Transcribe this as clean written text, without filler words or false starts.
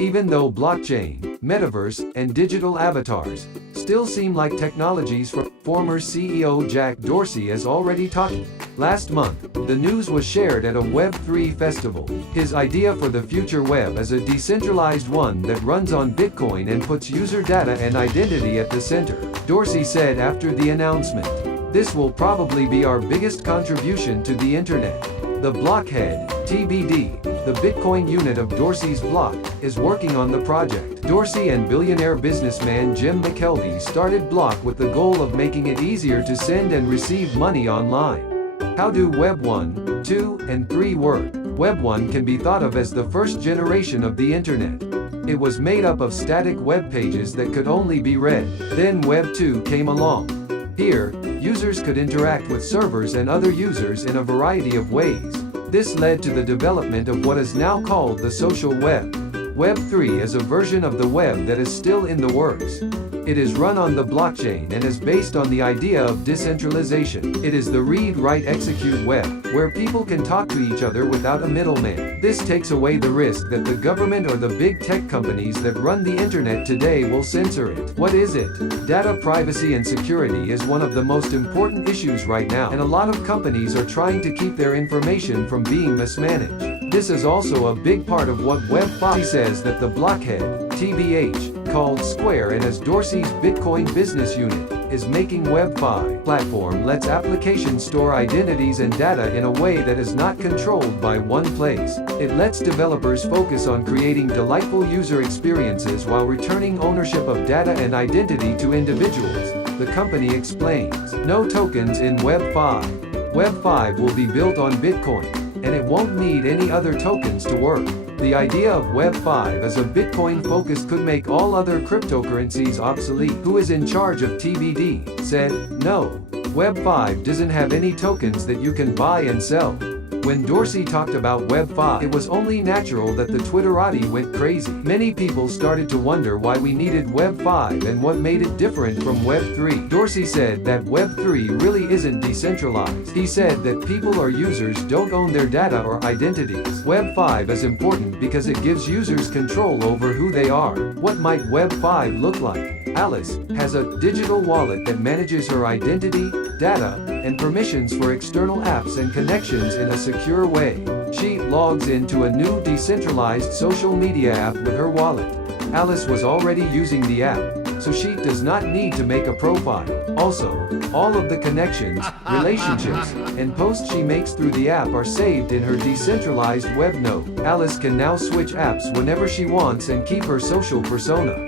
Even though blockchain, metaverse, and digital avatars still seem like technologies for former CEO Jack Dorsey is already talking. Last month, the news was shared at a Web3 festival. His idea for the future web is a decentralized one that runs on Bitcoin and puts user data and identity at the center. Dorsey said after the announcement, "This will probably be our biggest contribution to the internet." The Blockhead, TBD, the Bitcoin unit of Dorsey's block, is working on the project. Dorsey and billionaire businessman Jim McKelvey started Block with the goal of making it easier to send and receive money online. How do Web 1, 2, and 3 work? Web 1 can be thought of as the first generation of the internet. It was made up of static web pages that could only be read. Then Web 2 came along. Here, users could interact with servers and other users in a variety of ways. This led to the development of what is now called the social web. Web 3 is a version of the web that is still in the works. It is run on the blockchain and is based on the idea of decentralization. It is the read-write-execute web, where people can talk to each other without a middleman. This takes away the risk that the government or the big tech companies that run the internet today will censor it. What is it? Data privacy and security is one of the most important issues right now, and a lot of companies are trying to keep their information from being mismanaged. This is also a big part of what Web5 says that the Blockhead, TBH, called Square and as Dorsey's Bitcoin business unit, is making Web5 platform lets applications store identities and data in a way that is not controlled by one place. It lets developers focus on creating delightful user experiences while returning ownership of data and identity to individuals, the company explains. No tokens in Web5. Web5 will be built on Bitcoin, and it won't need any other tokens to work. The idea of Web5 as a Bitcoin focus could make all other cryptocurrencies obsolete. Who is in charge of TBD? Said, no. Web5 doesn't have any tokens that you can buy and sell. When Dorsey talked about Web5, it was only natural that the Twitterati went crazy. Many people started to wonder why we needed Web5 and what made it different from Web3. Dorsey said that Web3 really isn't decentralized. He said that people or users don't own their data or identities. Web5 is important because it gives users control over who they are. What might Web5 look like? Alice has a digital wallet that manages her identity, data, and permissions for external apps and connections in a secure way. She logs into a new decentralized social media app with her wallet. Alice was already using the app, so she does not need to make a profile. Also, all of the connections, relationships, and posts she makes through the app are saved in her decentralized web node. Alice can now switch apps whenever she wants and keep her social persona.